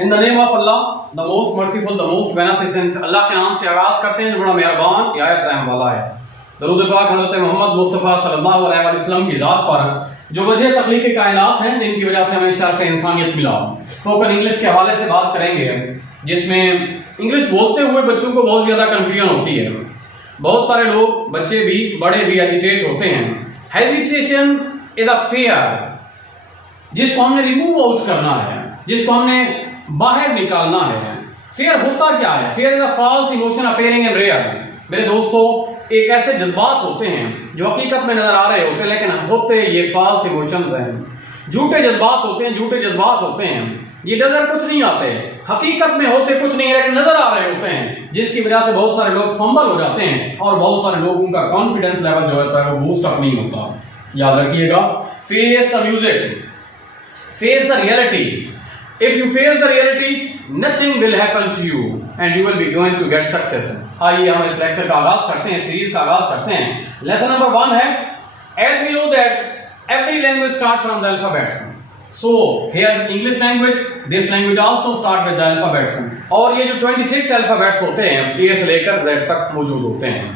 In the name of Allah the most merciful the most beneficent. Allah के नाम से आगाज करते हैं जो बड़ा मेहरबान निहायत रहम वाला है। दरूद पाक हज़रत मोहम्मद मुस्तफ़ा सल्लल्लाहु अलैहि वसल्लम की ज़ात पर जो वजह तख्लीक़ कायनात हैं जिनकी वजह से हमें शर्फ़ इंसानियत मिला। स्पोकन इंग्लिश के हवाले से बात करेंगे जिसमें इंग्लिश बोलते हुए बच्चों को बहुत ज़्यादा कन्फ्यूजन होती है। बहुत सारे लोग बच्चे भी बड़े भी हेजिटेट होते हैं। हेजिटेशन इज अ फियर जिसको हमने रिमूव आउट करना है, जिसको हमने बाहर निकालना है। फियर होता क्या है? Fear is a false emotion appearing in real. मेरे दोस्तों, एक ऐसे जज्बात होते हैं जो हकीकत में नजर आ रहे होते हैं लेकिन होते ये फॉल्स इमोशंस हैं। झूठे जज्बात होते हैं, झूठे जज्बात होते हैं। ये नजर कुछ नहीं आते, हकीकत में होते कुछ नहीं लेकिन नजर आ रहे होते हैं, जिसकी वजह से बहुत सारे लोग फंबल हो जाते हैं और बहुत सारे लोगों का कॉन्फिडेंस लेवल जो होता है वो बूस्ट अप नहीं होता। याद रखिएगा, face the music, face the reality. If you face the reality, nothing will happen to you and you will be going to get success. आइए हम इस लेक्चर का आगाज करते हैं, सीरीज का आगाज करते हैं। लेसन नंबर 1 है, as we know that every language start from the alphabets. So here's English language. This language also start with the alphabets. और ये जो 26 alphabets होते हैं A से लेकर Z तक मौजूद होते हैं।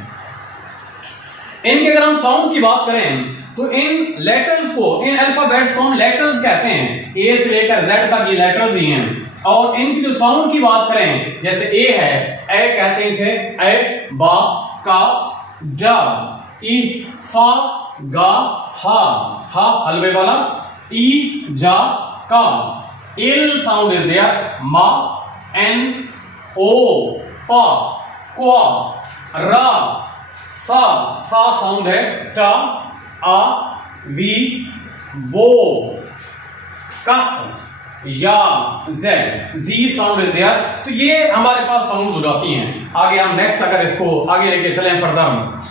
इनके अगर हम साउंड की बात करें तो इन लेटर्स को, इन अल्फाबेट्स को हम लेटर्स कहते हैं। ए से लेकर जेड तक ये लेटर्स ही हैं। और इनकी जो साउंड की बात करें, जैसे ए है, ए कहते हैं इसे ए, बा, का, जा, ई, फा, गा, हा हलवे वाला, ई, जा, का। इल साउंड इज देयर, मा, एन, ओ, पा, क्वा, रा, सा साउंड है, टा, आ, वी, वो, कस, या, Z, G sound is there. तो ये हमारे पास साउंड्स हो जाती हैं। आगे हम नेक्स्ट अगर इसको आगे लेके चलें फर्दर,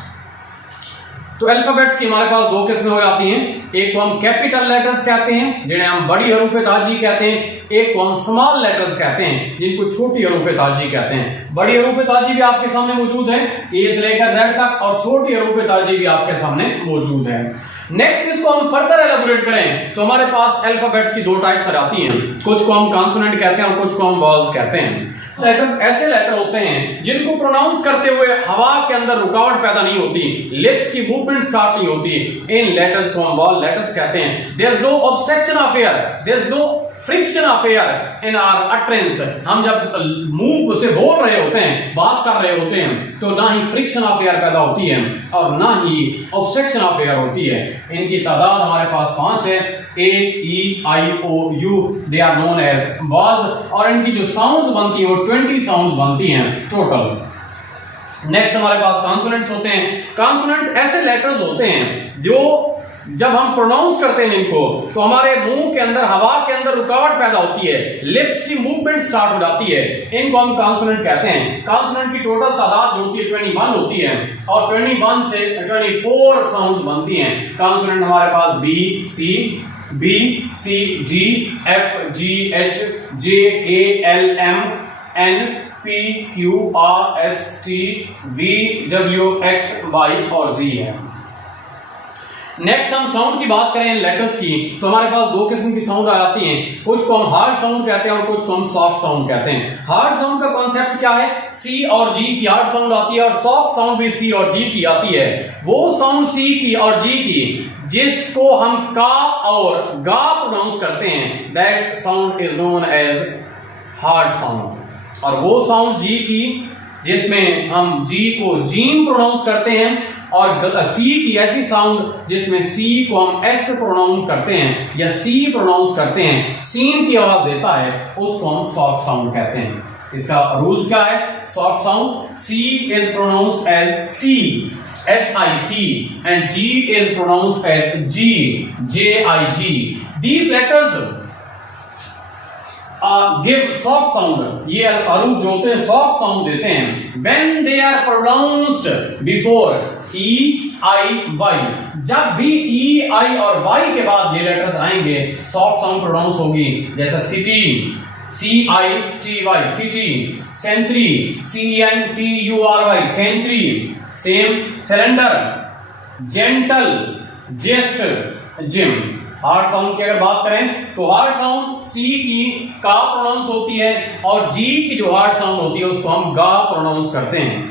तो अल्फाबेट्स की हमारे पास 2 किस्में हो जाती हैं। एक को हम कैपिटल लेटर्स कहते हैं जिन्हें हम बड़ी हरूफ ताजी कहते हैं। एक को हम स्मॉल लेटर्स कहते हैं जिनको छोटी हरूफ ताजी कहते हैं। बड़ी हरूफ ताजी भी आपके सामने मौजूद है ए से लेकर जेड तक, और छोटी हरूफ ताजी भी आपके सामने मौजूद है। नेक्स्ट इसको हम फर्दर एलाबोरेट करें तो हमारे पास अल्फाबेट्स की 2 टाइप्स आ जाती हैं। कुछ को हम कॉन्सोनेंट कहते हैं और कुछ को हम वॉवल्स कहते हैं। लेटर्स ऐसे लेटर होते हैं जिनको प्रोनाउंस करते हुए हवा के अंदर रुकावट पैदा नहीं होती, लिप्स की मूवमेंट स्टार्ट नहीं होती। इन लेटर्स को हम वॉवल लेटर्स कहते हैं। There is no obstruction of air, there is no friction of air in our utterance. हम जब मुंह से बोल रहे होते हैं, बात कर रहे होते हैं, तो ना ही फ्रिक्शन ऑफ एयर पैदा होती है और ना ही ऑब्स्ट्रक्शन ऑफ एयर होती है। इनकी तादाद हमारे पास 5 है, A, E, I, O, U, they are known as vowels. और इनकी जो साउंड्स बनती हैं वो 20 साउंड्स बनती हैं टोटल। नेक्स्ट हमारे पास कॉन्सोनेंट्स होते हैं। कॉन्सोनेंट ऐसे लेटर्स होते हैं जो जब हम प्रोनाउंस करते हैं इनको तो हमारे मुंह के अंदर, हवा के अंदर रुकावट पैदा होती है, लिप्स की मूवमेंट स्टार्ट हो जाती है। इनको हम कॉन्सोनेंट कहते हैं। कॉन्सोनेंट की टोटल तादाद जो होती है 21 होती है और 21 से 24 साउंड्स बनती हैं। कॉन्सोनेंट हमारे पास B, C, D, F, G, H, J, K, L, M, N, P, Q, R, S, T, V, W, X, Y और जी है। नेक्स्ट हम साउंड की बात करें लेटर्स की तो हमारे पास 2 किस्म की साउंड आ जाती हैं। कुछ को हम हार्ड साउंड कहते हैं और कुछ को हम सॉफ्ट साउंड कहते हैं। हार्ड साउंड का कॉन्सेप्ट क्या है? सी और जी की हार्ड साउंड आती है और सॉफ्ट साउंड भी सी और जी की आती है। वो साउंड सी की और जी की जिसको हम का और गा प्रोनाउंस करते हैं, that sound is known as hard sound. और वो साउंड जी की जिसमें हम जी को जीम प्रोनाउंस करते हैं और सी की ऐसी साउंड जिसमें सी को हम एस प्रोनाउंस करते हैं या सी प्रोनाउंस करते हैं, सीन की आवाज देता है, उसको हम सॉफ्ट साउंड कहते हैं। इसका रूल्स क्या है? Soft sound C is pronounced as C, SIC, and G is pronounced as G, JIG. These letters give soft sound. ये हरूफ जो होते हैं सॉफ्ट साउंड देते हैं when they are pronounced before E, I, Y. जब भी E, I और Y के बाद ये लेटर्स आएंगे सॉफ्ट साउंड प्रोनाउंस होगी। जैसा city, CITY, city, century, CENTURY, century, same, cylinder, gentle, jest, gym. Hard sound की अगर बात करें तो हार्ड साउंड सी की का प्रोनाउंस होती है और जी की जो हार्ड साउंड होती है उसको हम गा प्रोनाउंस करते हैं।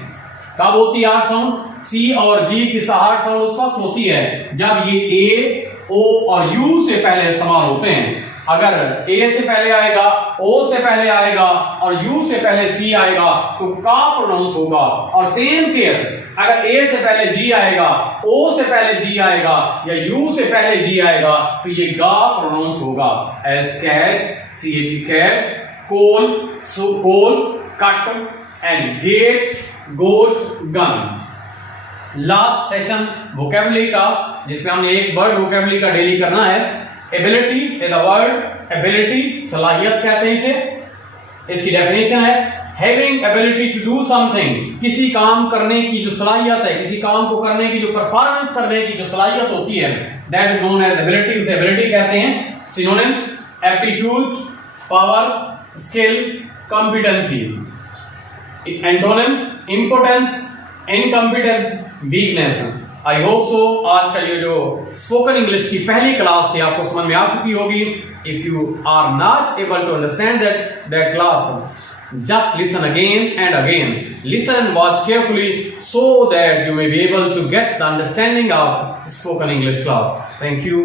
कब होती है हार्ड साउंड? सी और जी की हार्ड साउंड उस वक्त होती है जब ये ए, ओ और यू से पहले इस्तेमाल होते हैं। अगर ए से पहले आएगा, ओ से पहले आएगा और यू से पहले सी आएगा तो का प्रोनाउंस होगा। और सेम केस अगर ए से पहले जी आएगा, ओ से पहले जी आएगा या यू से पहले जी आएगा तो ये गा प्रोनाउंस होगा। As cat, C H cat, coal, coal, cut and gate, goat, gun. Last session vocabulary का जिसमें हमने एक वर्ड वोकैबुलरी का डेली करना है। Ability is a word, ability सलाहियत कहते हैं इसे। इसकी डेफिनेशन है having ability to do something, किसी काम करने की जो सलाहियत है, किसी काम को करने की जो परफॉर्मेंस करने की जो सलाहियत होती है, that is known as ability, उसे एबिलिटी कहते हैं। Synonyms aptitude, power, skill, competency. Antonym importance, incompetence, weakness. I hope so आज का ये जो स्पोकन इंग्लिश की पहली क्लास थी आपको समझ में आ चुकी होगी। If you are not able to understand that class, just listen again and again. Listen and watch carefully so that you may be able to get the understanding of spoken English class. Thank you.